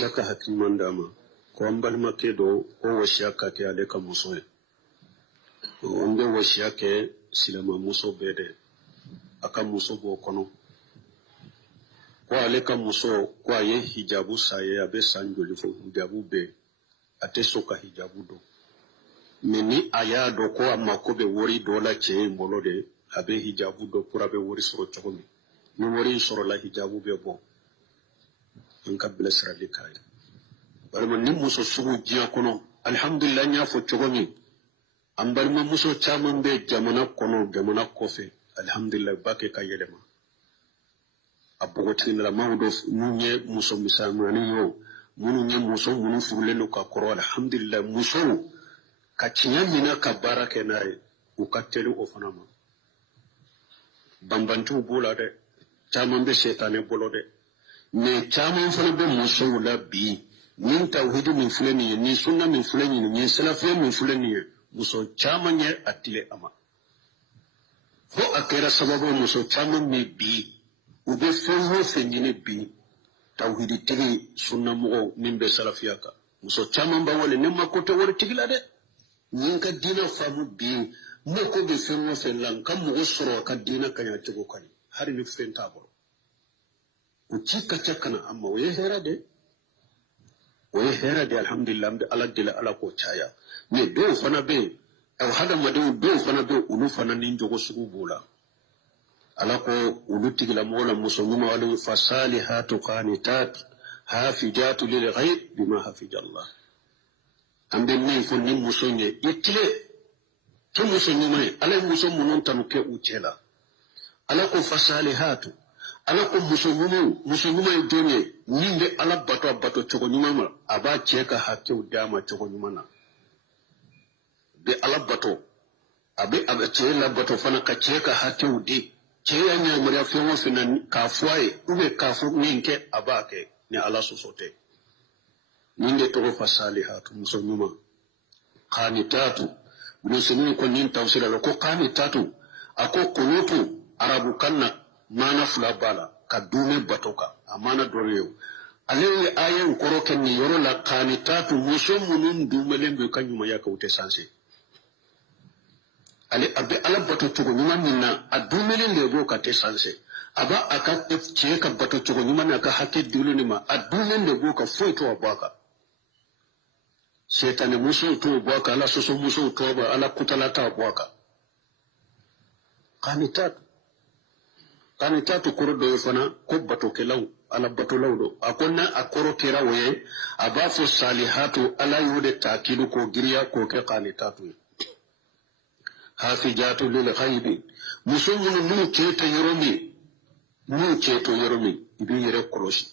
la ka hakiman dama ko an balima ke do o wasiya ka kɛ ale ka muso ye on bɛ wasiya kɛ silama muso bɛɛ de a ka muso b'o kɔnɔ ko ale ka muso ko a ye hijabu sa ye a bɛ san joli fɔ hijabu bɛɛ a tɛ so ka hijabu dɔn mɛ ni a y'a dɔn ko a mako bɛ wari dɔ la cɛ in bolo de a bɛ hijabu dɔn pour a bɛ wari sɔrɔ cogo min ni wari in sɔrɔla hijabu bɛ bɔ an ka bilasirali k'a ye walima ni muso sugu diɲɛ kɔnɔ alhamdulillah n y'a fɔ cogo min an balimamuso caman bɛ jamana kɔnɔ jamana kɔfɛ alhamdulillah ba kɛ ka yɛlɛma a bogotigilamaw dɔ n'u ye muso misɛnmanin ye o minnu ye muso minnu furulen don ka kɔrɔ alhamdulillah musow ka tiɲɛ minɛ ka baara kɛ n'a ye u ka teli o fana ma banbantiw b'o la dɛ caman bɛ setanɛ bolo dɛ mɛ caman fana bɛ musow la bi nin tawhidi min filɛ nin ye nin sunna min filɛ nin ye nin salafiya min filɛ nin ye muso caman ye a tile a ma fo a kɛra sababu muso caman min bi u bɛ fɛn o fɛn ɲini bi tawhiditigi sunnamɔgɔw min bɛ salafiya kan muso caman b'a wale ne ma ko tɛ waritigi la dɛ nin ka diinɛ faamu bi n'o ko bɛ fɛn o fɛn la n ka mɔgɔ sɔrɔ a ka diinɛ ka ɲɛ cogo ka ɲi hali ni fɛn t'a bolo o ci ka ca kana amma o ye hɛrɛ de o ye hɛrɛ de alhamdulillah an bɛ ala deli ala k'o caya mɛ dɔw fana bɛ yen hadamadenw dɔw fana bɛ yen olu fana ni jogo sugu b'o la ala ko olu tigilamɔgɔ la muso ɲuman wale fasalihatu qanitat hafijatu lil ghaib bima hafija Allah an bɛ min fɔ ni muso ye i tile kɛ muso ɲuman ye ala ye muso minnu tanu kɛ u cɛ la ala ko fasalihatu ala ko muso ɲuman ye jɔn ye min bɛ ala bato a bato cogo ɲuman ma a b'a cɛ ka hakɛw d'a ma cogo ɲuman na bɛ ala bato a bɛ cɛ la bato fana ka cɛ ka hakɛw di cɛ y'a ɲamariya fɛn o fɛn na k'a fɔ a ye k'a fɔ min kɛ a b'a kɛ ni ala sɔsɔ tɛ nin de tɔgɔ fasalihatu muso ɲuman qanitatu musonin ko nin tafsira la ko qanitatu a ko kunutu arabu kan na mana fila b'a la ka dume bato kan a mana dɔ ye ale ye ayan kɔrɔ kɛ nin yɔrɔ la qanitatu muso minnu dumelen bɛ ka ɲumanya kɛ u tɛ sanse ale a bɛ ala bato cogo ɲuman min na a dumelen de b'o ka tɛ sanse a b'a a ka cɛ ka bato cogo ɲuman na a ka hakɛ dilen de ma a dumen de b'o ka foyi to a bɔ a kan setanɛ musow t'o bɔ a kan ala sɔsɔ musow t'o bɔ ala kutala t'a bɔ a kan qanitatu kɔrɔ dɔ ye fana ko batokɛlaw ala batolaw don a ko n'a a kɔrɔ kɛra o ye a b'a fɔ salihatu ala y'o de taakidu k'o giriya k'o kɛ qanitatu ye hafijatu lil ghaibi muso minnu n'u cɛ tɛ yɔrɔ min i b'i yɛrɛ kɔlɔsi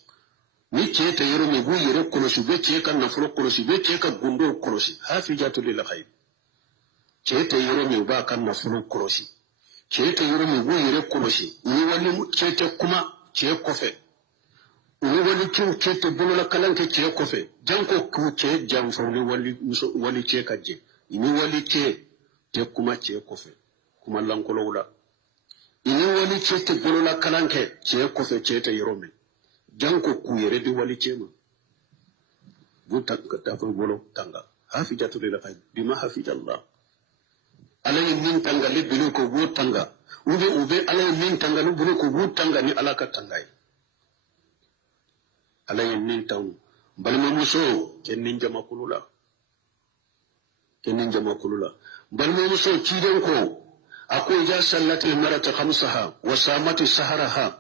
ni cɛ tɛ yɔrɔ min i b'u yɛrɛ kɔlɔsi u bɛ cɛ ka nafolo kɔlɔsi u bɛ cɛ ka gundow kɔlɔsi hafijatu lil ghaibi cɛ tɛ yɔrɔ min u b'a ka nafolo kɔlɔsi cɛ tɛ yɔrɔ min u b'u yɛrɛ kɔlɔsi ni wali cɛ tɛ kuma cɛ kɔfɛ u ni wali cɛ tɛ bololakalan kɛ cɛ kɔfɛ janko k'u cɛ janfa ni wali cɛ ka jɛ ni wali cɛ tɛ kuma cɛ kɔfɛ kuma lankolow la i ni wali cɛ tɛ bololakalan kɛ cɛ kɔfɛ cɛ tɛ yɔrɔ min janko k'u yɛrɛ di wali cɛ ma b'u tafe bolo tanga hafijatu lil ghaib bima hafija Allah ala ye min tanga le bulu ko b'u tanga u bɛ ala ye min tanga le bulu ko b'u tanga ni ala ka tanga ye ala ye min tanga balimamuso kɛ nin jamakulu la balimamuso ciden ko a ko ja sallati marata khamsaha wa samati saharaha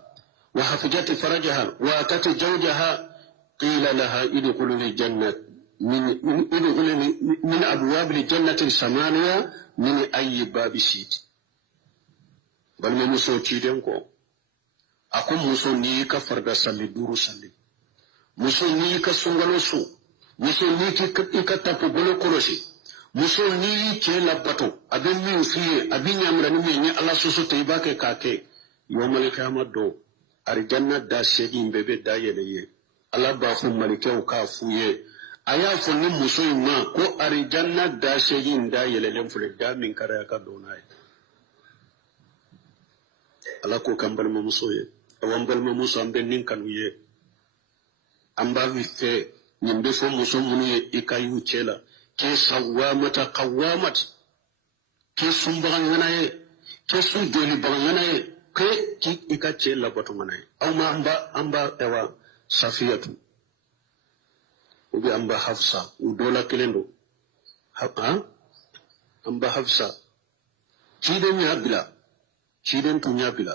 wa hafijati farajaha wa atati zawjaha qila laha idkhulul jannat min abwab al-jannati samaniya min ayi babi shiti balimamuso ciden ko a ko muso ni ka farda salli duru salli muso ni ka sungalo su muso ni ka tapu bolo kolosi muso ni cɛ labato a bɛ min f'i ye a bɛ ɲamira ni min ye ni ala soso tɛ i b'a kɛ k'a kɛ yawmal qiyamah don arijanna da segin bɛɛ bɛ da yɛlɛ ye ala b'a fɔ malikɛw k'a f'u ye a y'a fɔ ni muso in ma ko arijanna da segin da yɛlɛlen filɛ da min ka d'a ka don n'a ye ala ko k'an balimamuso ye aw'an balimamuso an bɛ nin kanu ye amba vife nyimbe fo muso munu ye ikayu chela ke sawamata qawamat ke sumbagan ngana ye ke su joli bagan ngana ye ke ki ika chela batu ngana ye aw ma amba ewa safiyatu ubi amba hafsa udola kelendo amba hafsa ciden ya bila ciden tunya bila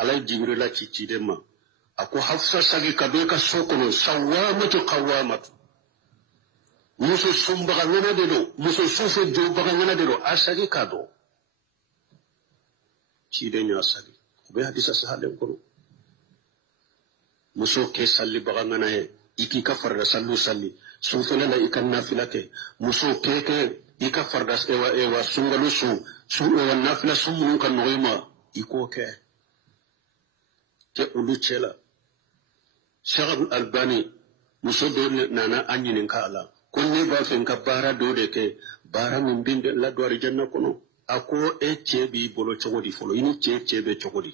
alay jibrila ciden ma ako hafsa sagi kabe ka sokono sawamatu qawamatu muso sumbaga ngana de do muso sufe jo baga ngana de do asagi kado ciden ya asagi be hadisa sahalen kono muso ke salli baga ngana ye iki ka farda salli sufela la ikan nafila ke muso ke ika farda ewa sungalu su ewa nafila sumun kan noima iko ke ulu chela Sheikh Albani muso do nana anyinin ka ala kunne ba fen ka bara do de ke bara min binde la do janna kono ako e chebi bolo chogodi folo ini chebe chogodi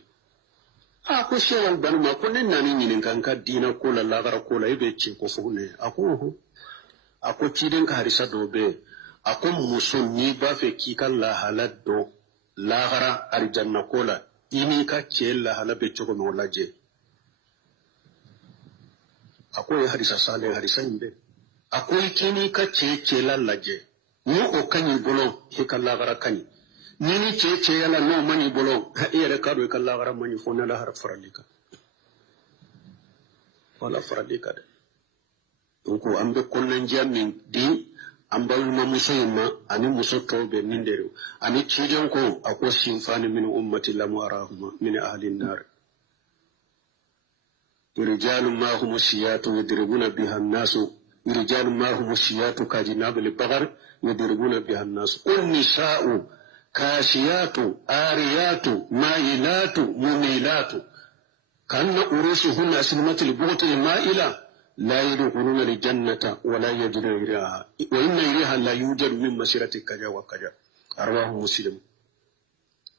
ako Sheikh Albani ma kunne nani nyinin kan ka dina ko la lagara ko la ibe che ko fune ako chiden ka harisa do be ako muso ni ba fe ki kan la halad do lagara arjanna ko la ini ka che la halabe chogo no laje akwai hadisa sale hadisa imbe akwai kini ka ce lallaje ni o kanyi bolo he kallagara kanyi ni ce yala no mani bolo ha iyare kado kallagara mani fona la har faralika wala faralika de donc ambe konnan jamin di ambal ma musayma ani musotobe mindero ani cijon ko akwai sinfani min ummati lamu arahuma min ahli an-nar رجال ما هم الشيات يضربون بها الناس رجال ما هم الشيات كجناب البقر يضربون بها الناس النساء كاشيات آريات مائلات مميلات كأن أروسهن أسلمة البغط المائلة لا يدخلون الجنة ولا يجدون ريحها وإن ريحها لا يوجد من مسيرة كذا وكذا رواه مسلم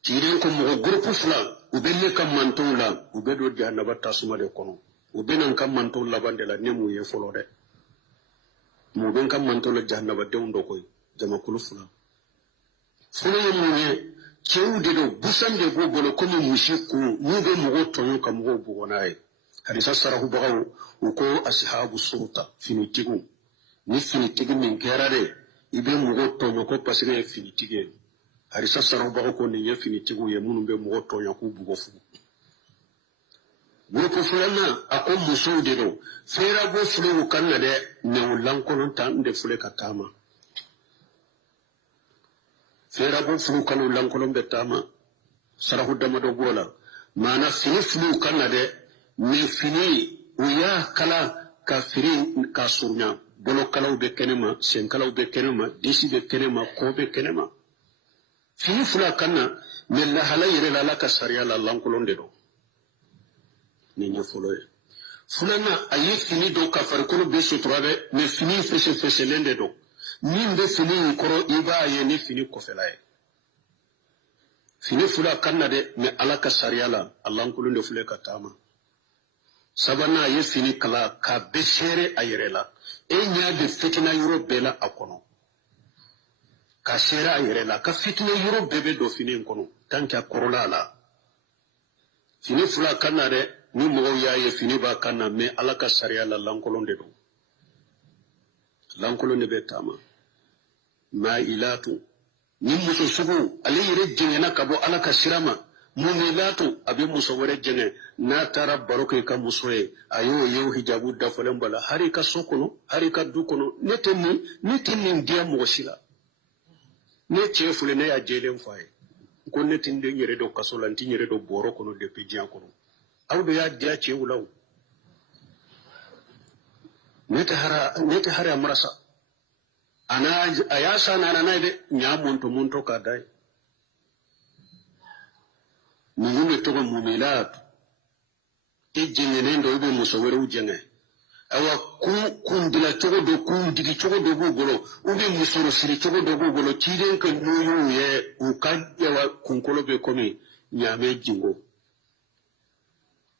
تيرينكم غروب فلان وبين كم منتولا وبدو جهنم تاسما لكم وبين كم منتولا بندلا نمو يفولو ده mo ben kam mantola jahannaba dewndo koy jama kulu fula fula yemune cewde do busande go bolo komi mushiku mube mo tonyo kam go bugonaay hadisa sarahu bagaw ko ashabu surta finitigu ni finitigu min kerade ibe mo tonyo ko pasire finitige hadisa sarahu bagaw ko ni finitigu ye munumbe mo tonyo ko bugo fu Grupo fulana ako muso de do fera go fulu kanna de ne lankolon tan de fule katama fera go fulu kanu lankolon betama sarahu damado gola mana fini fulu kanna de ne fini uya kala kafirin kasurnya bolo kala be kenema sen kala be kenema disi be kenema ko be kenema fini fula kanna me la halayre la ka sariya la lankolon de do ni folo fulana ayi fini do ka farikolo be sotrabe me fini fese lende do nimbe fini koro iba ye ni fini kofelaye fini fula kanna de me alaka sariala allah kulunde fule katama sabana ayi fini kala ka besere ayirela enya de fitina euro bela akono ka sera ayirela ka fitina euro bebe do fini kono tanka korola la fini fula kanna de ni mogo yaye fini ba kana me alaka sariya la lankolon de do lankolon de betama ma ilatu ni muso sugu ali yire jengena kabo alaka sirama mumilatu abi muso wore jenge na tara baroke ka muso e ayo yew hijabu da folen bala harika sokono harika dukono netenni ndiya mogo sila ne chefule ne ya jelen faye ko netinde nyere do kasolanti nyere do boro kono de pejian kono awdo ya dia ce wulaw neta hara marasa ana ayasa na na de nyamonto ka dai mume to mumilat ejengene ndo be musawere ujenge awa kundila chogo do kundigi chogo do gogolo ube musoro siri chogo do gogolo tiden ka nuyu ye ukadya wa kunkolo be komi nyame jingo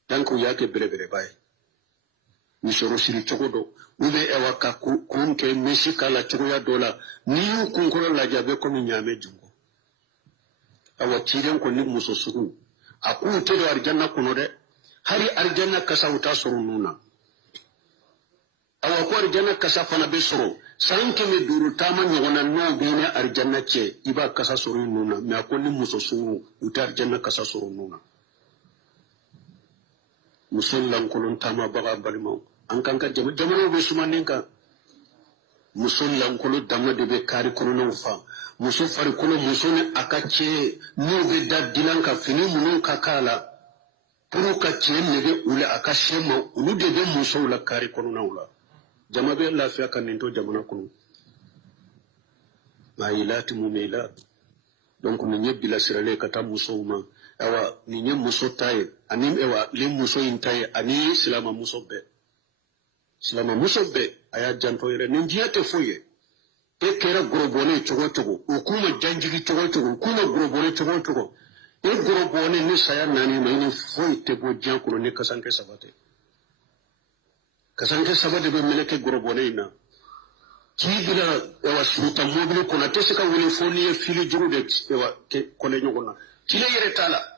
danko yake bere bay misoro siri cogodo ube ewa ka kunke mesika la cogoya dola niyu kunkoro la jabe komi nyame jungo awa tiren ko ni muso sugu aku tedo arjanna kuno de hari arjanna kasa uta soro nuna awa ko arjanna kasa fana be soro sanke me duru tama nyogona no bene arjanna che iba kasa soro nuna me akoni muso sugu uta arjanna kasa soro nuna musullan kulun tama baga balimo an kanka jamano be sumanin ka musullan kulu damma de be kari kulun fa muso fari kulun muso ne akace no be daddilan ka fini munun ka kala puru ka ce ne be ule akashe ma ulu de be muso la kari kulun wala jama be lafiya kan ninto jamana kulun ma ilati mumila donc ni nyebbi la sirale kata muso ma awa ni nye muso taye anim ewa le muso intaye ani silama muso be aya janto yere ni njiyate foye e kera gorobone chogo ukuma janjigi chogo ukuma gorobone chogo e gorobone ni saya nani ma ini foye tebo jankuno ni kasanke sabate be meleke gorobone ina kibila ewa suta mobile kona teseka wele foni e fili juru de ewa kone nyogona kile yere tala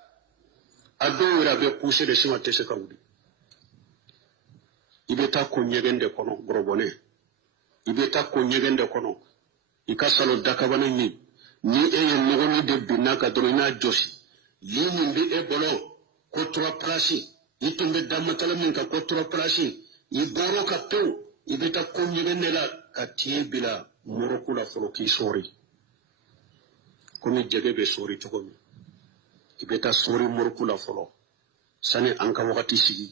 ado wera be poussé de sima teseka wuli ibeta ko nyegende kono gorobone ibeta ko nyegende kono ikasalo dakabana ni eye nogoni de binaka dorina josi yini bi e bolo ko 3 places itumbe damatala minka ko 3 places iboro ka pew ibeta ko nyegende la katie bila morokula folo ki sori komi jegebe sori tokomi ibeta sori morokula folo sane anka wakati sigi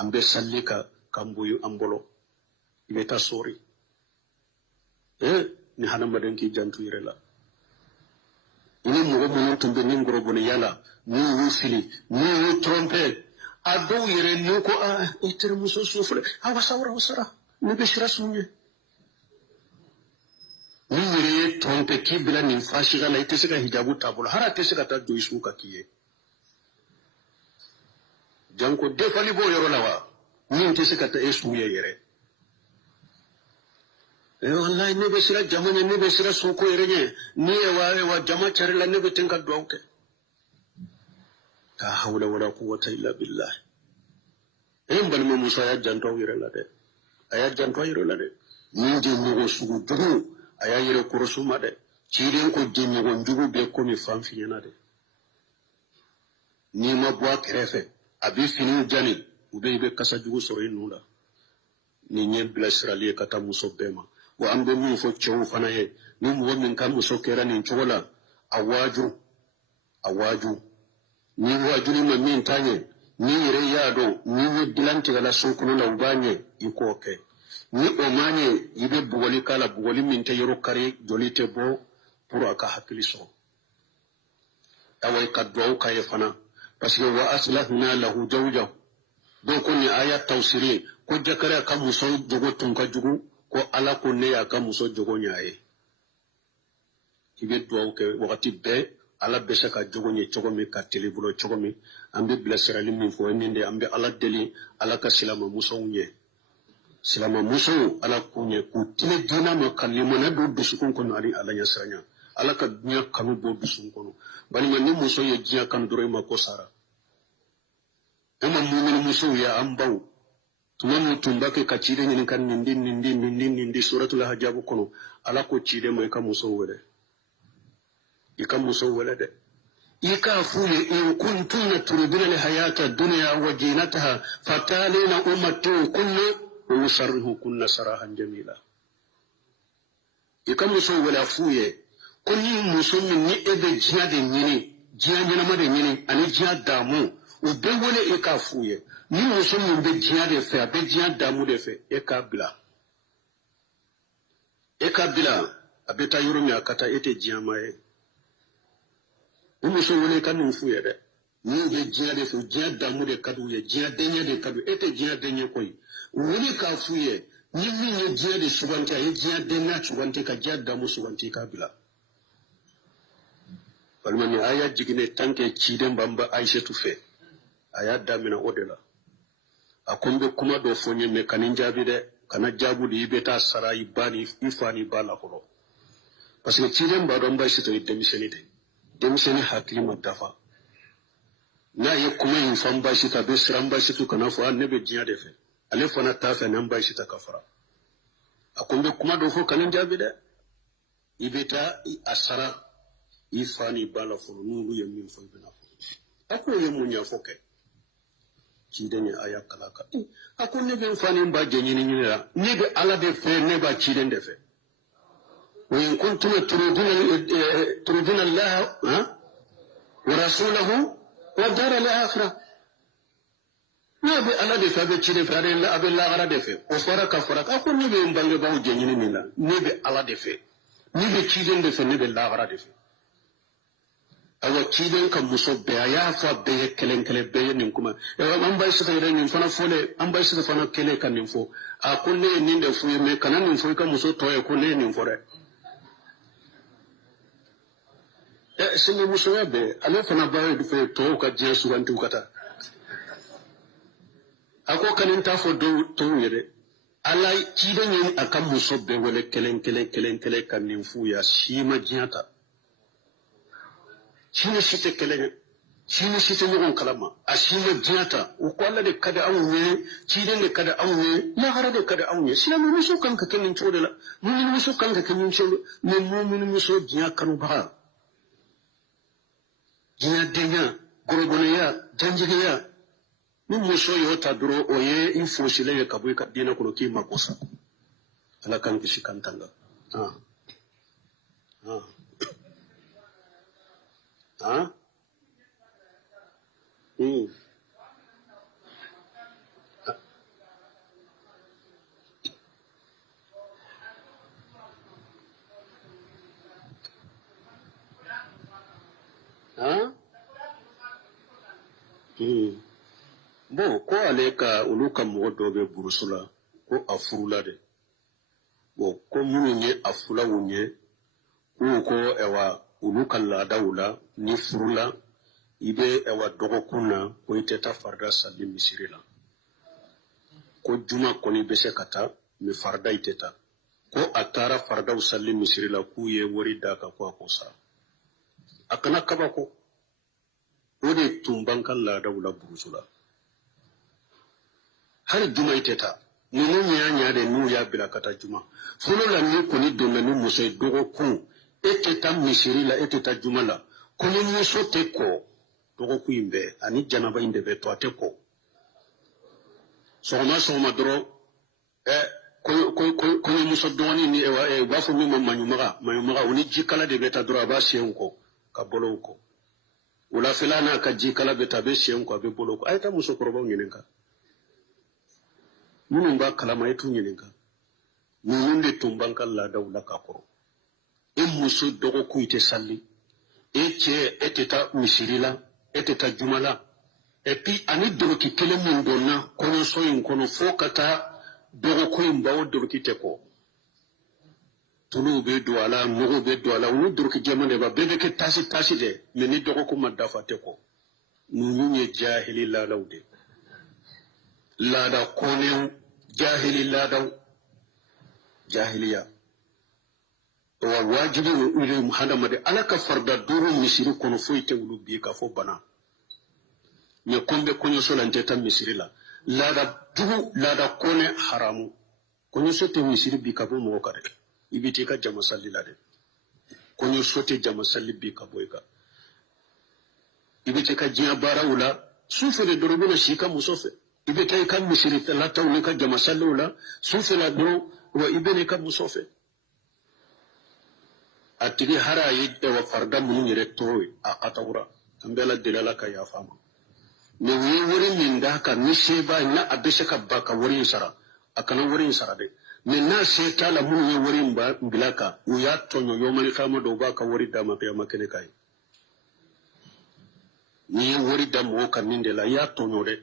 ambe sallika kambuyu ambolo ibeta sori ni hanamaden ki jantu irela ini mugo munon tumbe ni ngorobone yala ni wufili ni trompe ado yere ni ko etere muso sufle wasara ni beshira sunye ni yere trompe kibila ni fashiga la iteseka hijabu tabula hara teseka ta joisu ka kiye janko defali bo yoro lawa ni iteseka ta esu yere wallahi ne besira jamanya ne besira soko yerenye ni ewa jama charila ne betenka duauke ta hawla wala quwwata illa billah bal mo musa ya janto yerela de aya janto yerela de ni de mo sugu dugu aya yere kurosuma de ciiden ko jenni gon jugu be ko mi famfi yana de ni ma bwa krefe abi fini jani ube be kasa jugu soro inula ni nye blasrali kata muso bema wa ambe mu fo chewu fana ye ni mu won kan muso kera ni chola awaju ni waju ni mamin tanye ni yere yado ni dilante gala sokuno la ubanye ikoke ni omanye ibe bugoli kala bugoli minte yoro kare jolite bo pour aka hakiliso awai kadwa ka yefana parce que wa aslahna lahu zawja donc ni aya tawsiri ko jakara ka muso jogo tunka jugu ko ala ko ne aka muso jogo nyaaye ibe duwa ke wakati be ala besa ka jogo nye chogo mi ka telebulo chogo mi ambe blasirali min fo ninde ambe ala deli ala ka silama muso nye silama muso ala kunye ku tile dina ma kalima na do bisukun kono ali ala nya sranya ala ka dunya kanu bo bisun kono bani man ni muso ye jiya kan dore ma ko sara amma mu'min muso ya ambaw tumamu tumbake ka cide ni kan nindi suratul hajab kono ala ko cide mo ka muso wele de ika fuye in kuntunna turiduna li hayata dunya wa jinataha fatalina ummatu kunna ويسره كنا سراحا جميلا يكم مسو ولا فويه كوني مسو ني ابي جياد نيني جياد ما دي نيني اني جياد دامو وبي ولا اكا فويه ني مسو ني بي جياد في ابي جياد دامو دي في اكا بلا ابي تا يورمي akata ete jiamae muso wala kan fouye de ni be jiade fu jiad daamu de kadu ye jiad denya de kadu ete jiad denya koy wani ka fuye ni min ye jiya de suganta ye jiya de na sugante ka jiya da mu sugante ka bila balmani aya jigine tanke ciden bamba aisha tufe aya damina odela akombe kuma do fonye me kanin jabi de kana jabu di beta sara ibani ifani bala ko parce que tiren ba don ba shi to demiseni de demiseni hakili madafa na ye kuma yin fan ba shi ta be siran ba shi to kana fo an ne be jiya de fe ale fana ta fa nan ba shi ta kafara akombe kuma do fo kanin jabi de ibeta asara ifani bala fo nulu ye min fo bina fo ako ye munya fo ke ciden aya kalaka ako ne be fani ba jenyini nyira ne be ala de fe ne ba ciden de fe wa in kuntum turiduna Allah wa rasulahu wa dar al-akhirah ne be ala de fe be ciden fe ala be la gara de fe o fara ka fara ako ne be mbange ba jenyini mila ne be ala de fe ne be ciden de fe ne be la gara de fe awa ciden kan muso be ya fa be kelen be nin kuma an bai shi da nin fana fole an bai shi da fana kele kan nin fo a kunne nin da fu me kan nin fo kan muso to ya kunne nin fo re sinu muso ya be ale fana ba du fe to ka je su wantu kata ako kanin ta fo do to yere ala ciden yin akan muso be wala kelen kan nin fu ya shi ma jiyata shine shite kelenge shine shite nyogon kalama ashine jiyata ukwalla de kada awne ciden de kada awne la hara de kada awne sina mu muso kan ka kenin chode la mu muso kan ka kenin chode ne mu muso jiya kanu ba jiya denya gorogone ya janjige ya mu muso yota duro oye info shile ya kabuy ka dina ko ki makosa ala kan ki shikantanga Bon ko ale ka olu ka mɔgɔ dɔ bɛ burusu la ko a furula de bon ko minnu ye a fulaw ye ko ɛwa olu ka laadaw la ni furula i bɛ ɛwa dɔgɔkun na ko i tɛ taa farida sali misiri la ko juma kɔni bɛ se ka taa mɛ farida i tɛ taa ko a taara faridaw sali misiri la k'u ye wari d'a kan ko a ko sara a kana kabako o de tun b'an ka laadaw la burusu la hali juma i tɛ taa ninnu y'a ɲa de n'u y'a bila ka taa juma fɔlɔ la ni kɔni donna ni muso ye dɔgɔkun e tɛ taa misiri la e tɛ taa juma la kɔɲɔmuso tɛ kɔ dɔgɔkun in bɛɛ ani janaba in de bɛ to a tɛ kɔ sɔgɔma dɔrɔn kɔɲɔmuso dɔgɔnin ni u b'a fɔ min ma maɲumaga o ni jikala de bɛ taa dɔrɔn a b'a sen kɔ ka bɔlɔw kɔ wulafɛla n'a ka jikala bɛ taa a bɛ sen kɔ a bɛ bɔlɔw kɔ a ye taa musokɔrɔbaw ɲininka minnu b'a kalama e t'u ɲininka ninnu de tun b'an ka laadaw la ka kɔrɔ e muso dɔgɔkun i tɛ sali e cɛ e tɛ taa misiri la e tɛ taa juma la et puis ani doroki kelen min donna kɔɲɔso in kɔnɔ fo ka taa dɔgɔkun in bawo doroki tɛ kɔ tuluw bɛ don a la nɔgɔw bɛ don a la olu doroki jɛman de b'a bɛɛ bɛ kɛ tasi dɛ mɛ ni dɔgɔkun ma dafa tɛ kɔ ninnu ye jahili laadaw de laada kɔnɛw jahili laadaw jahiliya wa wajibi ule hadamade ala ka farda duru misiri kono foyi te wulu bi ka fo bana me kombe kɔɲɔso la ntɛ taa misiri la laada jugu laada kɔnɛ haramu kɔɲɔso tɛ misiri bi ka bɔ mɔgɔ kan dɛ i bɛ taa i ka jama sali la dɛ kɔɲɔso tɛ jama sali bi ka bɔ i kan i bɛ taa i ka diɲɛ baaraw la su fɛ de dɔrɔn i bɛna si i ka muso fɛ i bɛ taa i ka misiri lataw n'i ka jama saliw la su fɛ la dɔrɔn wa i bɛna i ka muso fɛ a tigi hara ye wa farda minnu yɛrɛ tɔɔrɔ ye a katagura an bɛɛ lajɛlen ala ka yafa ma mɛ u ye wari min d'a kan ni se b'a ye n'a a bɛ se ka ba ka wari in sara a kana wari in sara dɛ mɛ n'a se t'a la minnu ye wari in bila kan u y'a tɔɲɔ yɔmani kama dɔw b'a ka wari d'a ma kiyama kɛnɛ kan ye n'i ye wari da mɔgɔ kan nin de la i y'a tɔɲɔ dɛ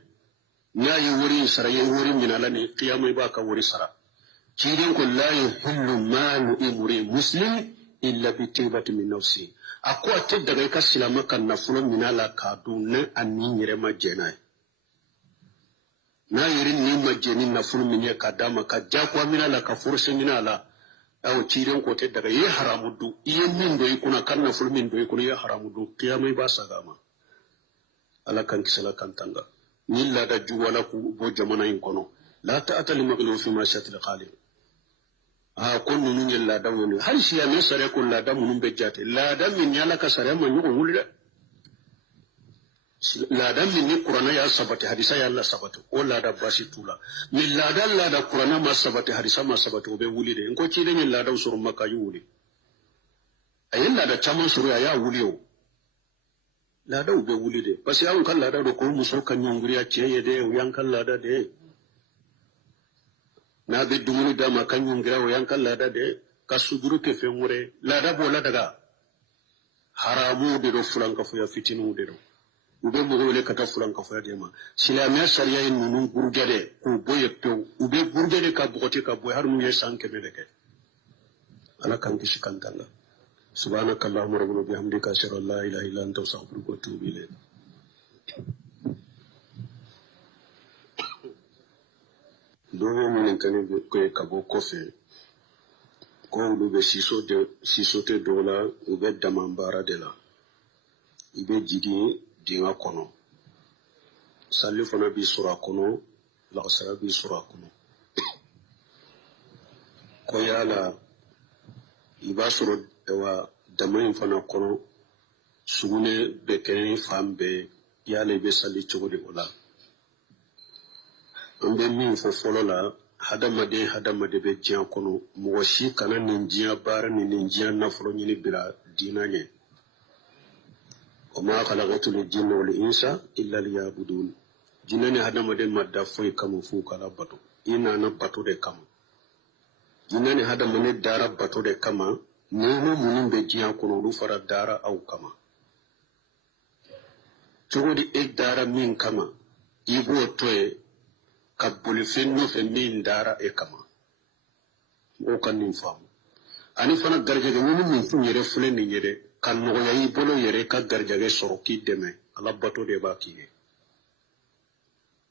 n'a ye wari in sara i ye wari min ala ni kiyama i b'a ka wari sara ciden ko la yahillu malu imri muslim illa bi tibati min nafsi a ko a tɛ daga i ka silama ka nafolo minɛ a la k'a dun ne a ni yɛrɛ ma jɛn n'a ye na yirin ni majeni na fulmin ka dama ka jakwa mina la ka forse mina la aw ciren ko te daga ye haramudu iye min do ikuna kan na fulmin do ikuna ye haramudu kiyamai ba sa gama ala kan kisala kan tanga ni la da juwala ku bo jamana in kono la ta'ata li maghlu fi ma shatil khaliq kon nunu ngel la da woni hal shi ya me sare ko la da munun be jate la da min yala ka sare man yugo wulde la da min ni qur'ana ya sabati hadisa ya Allah sabatu o la da bashi tula min la da qur'ana ma sabati hadisa ma sabatu be wulide en ko ci de min la da usur makka yu wuli ayin la da chaman suru ya wuli o la da be wulide parce que an kan la da ko muso kan nyonguri ya ce yede o yan kan la da de na be dumuni dama kan yungira o yankan lada de ka sujuru ke femure lada bola daga haramu de do fulanka fuya fitinu de do ube mo wele kata fulanka fuya de ma silamiya sharia in nunun burgade ko boye pew ube burgade ka bugoti ka boy har mu ye sanke be de ke ala kan kishi kan talla subhanakallahumma rabbana bihamdika ashhadu an la ilaha illa anta astaghfiruka wa atubu ilayk dobe minen kane be kabo kofe ko wulu be sisote do la u be damambara de la i be jigi dinga kono salli fana bi sura kono laksara bi sura kono ko yala i b'a sɔrɔ wa dama in fana kono sugune be kɛnɛ fan bɛɛ yala i be salli cogo de o la an bɛ min fɔ fɔlɔ la hadamaden bɛ diɲɛ kɔnɔ mɔgɔ si kana nin diɲɛ baara ni nin diɲɛ nafolo ɲini bila diina ɲɛ wa ma khalaqatul jinna wal insa illa liya'budun jinna ni hadamaden ma da foyi kama fu kala bato ina na bato de kama jinna ni hadamaden dara bato de kama nemo munin bɛ diɲɛ kɔnɔ olu fara dara aw kama cogo di e dara min kama i b'o to ye ka boli fen nɔfɛ min dara e kama mɔgɔw ka nin faamu ani fana garijɛgɛ ɲini min tun yɛrɛ filɛ nin ye dɛ ka nɔgɔya i bolo yɛrɛ ka garijɛgɛ sɔrɔ k'i dɛmɛ ala bato de b'a k'i ye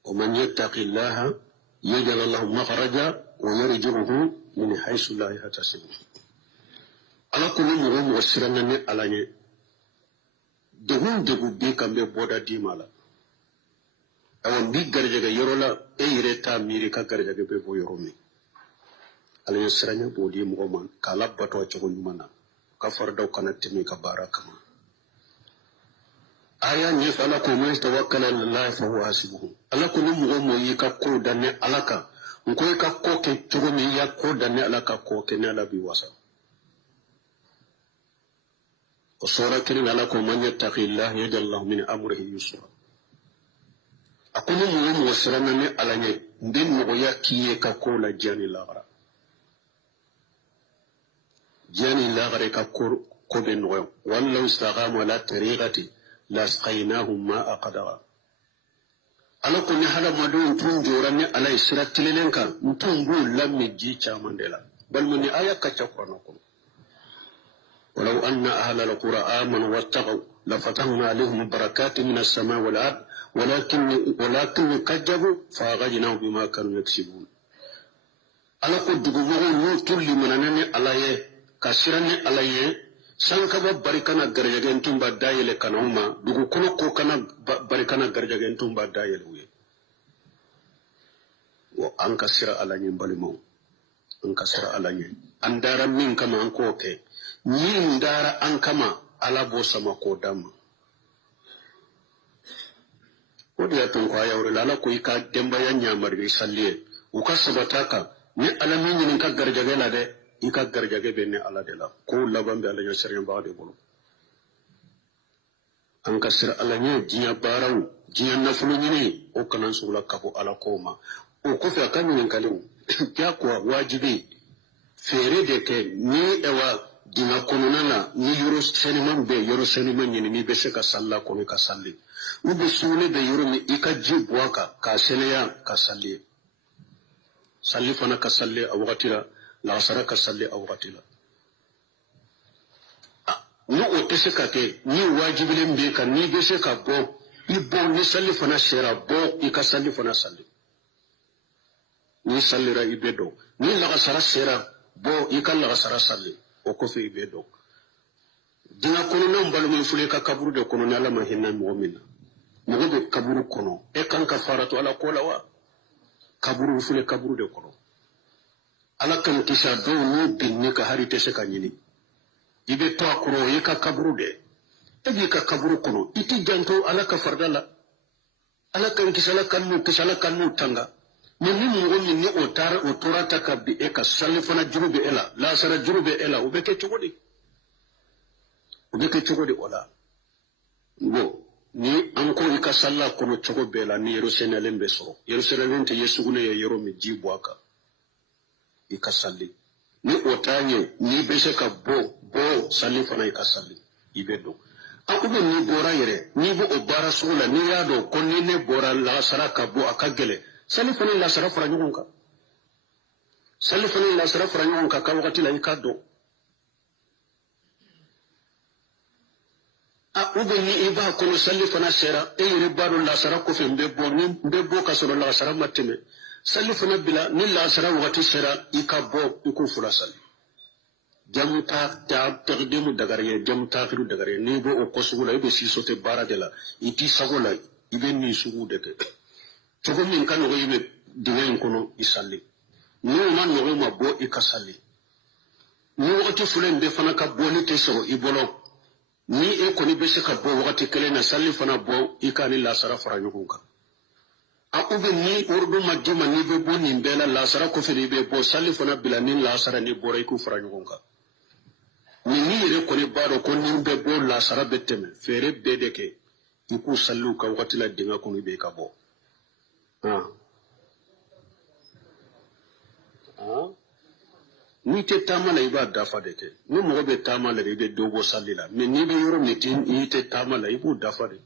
ومن يتق الله يجعل له مخرجا ويرزقه من حيث لا يحتسب ala kunu mɔgɔ siranna ni ala ɲɛ degun bɛ kan bɛ bɔda d'i ma la awon bi garijɛgɛ yɔrɔ la e yɛrɛ t'a miiri ka garijɛgɛ bɛ bɔ yɔrɔ min ala ye siranya b'o di mɔgɔ ma k'ala bato a cogo ɲuman na ka fardaw kana tɛmɛ ka baara kama aya ɲɛfɛ ala ko man tawakkala ala allahi fa huwa hasibuhu ala ko ni mɔgɔ mɔ y'i ka ko dan ni ala kan n ko i ka ko kɛ cogo min i y'a ko dan ni ala ka ko kɛ ni ala b'i wasa o sɔra kelen ala ko man yattaqillah yaj'al lahu min amrihi yusra a ko ni mɔgɔ siranna ni ala ɲɛ n bɛ nɔgɔya k'i ye ka ko la diɲɛ ni lahara diɲɛ ni lahara i ka ko bɛ nɔgɔya walaw istaqamu ala tariqati lasqaynahum ma'a qadara ala ko ni hadamadenw tun jɔra ni ala ye sira tilelen kan n tun b'u lamɛn ji caman de la balima ni aya ka ca kuranɛ kɔnɔ ولو أن أهل القرى آمنوا واتقوا لفتحنا عليهم بركات من السماء والأرض ولكن كذبوا فأغرقناهم بما كانوا يكسبون ala ko dugumɔgɔw n'u tulli manana ni ala ye ka siran ni ala ye sankaba barikana garijɛgɛ tun b'a dayɛlɛ kana u ma dugukolo ko kana barikana garijɛgɛ tun b'a dayɛlɛ u ye wa an ka sira ala ɲɛ balimaw an ka sira ala ɲɛ an dara min kama an k'o kɛ min dara an kama ala b'o sama k'o d'an ma o de y'a to n ko a yawre la ala ko i ka denbaya ɲamari i salli ye u ka sabata kan ni ala min ɲinin ka garijɛgɛ la dɛ i ka garijɛgɛ bɛ ni ala de la ko laban bɛ ala ɲɛ siranyɛbaga de bolo an ka sira ala ɲɛ diɲɛ baaraw diɲɛ nafolo ɲini o kana sugu la ka bɔ ala ko ma o kɔfɛ a ka ɲininkaliw diyagoya wajibi feere de kɛ ni dinga kɔnɔna na ni yɔrɔ sɛniman bɛ yɔrɔ sɛniman ɲini n'i bɛ se ka salila kɔnɔ ka sali u bɛ sugunɛ bɛ yɔrɔ min i ka ji bɔ a kan k'a sɛnɛya ka sali sali fana ka sali a wagati la laasara ka sali a wagati la ni o tɛ se ka kɛ ni wajibilen bɛ kan n'i bɛ se ka bɔ i bɔ ni sali fana sera bɔ i ka sali fana sali ni sallira ibedo ni lagasara sera bo ikal lagasara salli o ko fe ibedo dinga kono non balu min fule ka kaburu de kono nala ma hinna mu'mina mo be kaburu kono e kan ka faratu ala kola wa kaburu fule kaburu de kono ala kan kisa do no binni ka harite se kanyini ibe to akuro e ka kaburu de e ka kaburu kono iti janto ala ka fardala ala kan kisala kanu tanga ni mo ni o torata ka bi e ka salifana jurube ela la sara jurube ela o be ke chogodi wala ngo ni anko ika salla kono chogo bela ni Yerusalem be so Yerusalem te yesugune ya yero mi jibu aka ika salli ni otanye ni bese ka bo salli fana ika salli ibedo akube ni bora yere ni bo obara sola ni yado ko ni ne bora la sara ka bo akagele salli fana la sara fara nyonka ka wakati la ikado ube ni iba kono salli fana sera e yiri baro la sara ko fe mbe bo ka soro la sara mateme salli fana bila ni la sara wakati sera ikabo iku fula salli jamta taqdimu dagare jamta khiru dagare ni bo o kosugula ibe sisote bara de la iti sagola ibe ni sugu de ke to min kan go ibe diwen kono isalli no man no ma bo ikasalli ni wakati fulen be fana ka bo ni te soro ibolo ni e koni be se ka bo wakati kele na salli fana bo ikani la sara fara nyukunka ube ni urdu majima ni be bo ni bela la sara ko feri be bo salli fana bila ni la sara ni bora iku fara nyukunka ni re koni baro ko ni be bo la sara beteme fere bedeke iku sallu ka wakati la dinga koni be ka bo ni te tamala iba dafa deke ni mo be tamala ibe dogo sallila mais ni be yoro metin ni te tamala ibu dafa de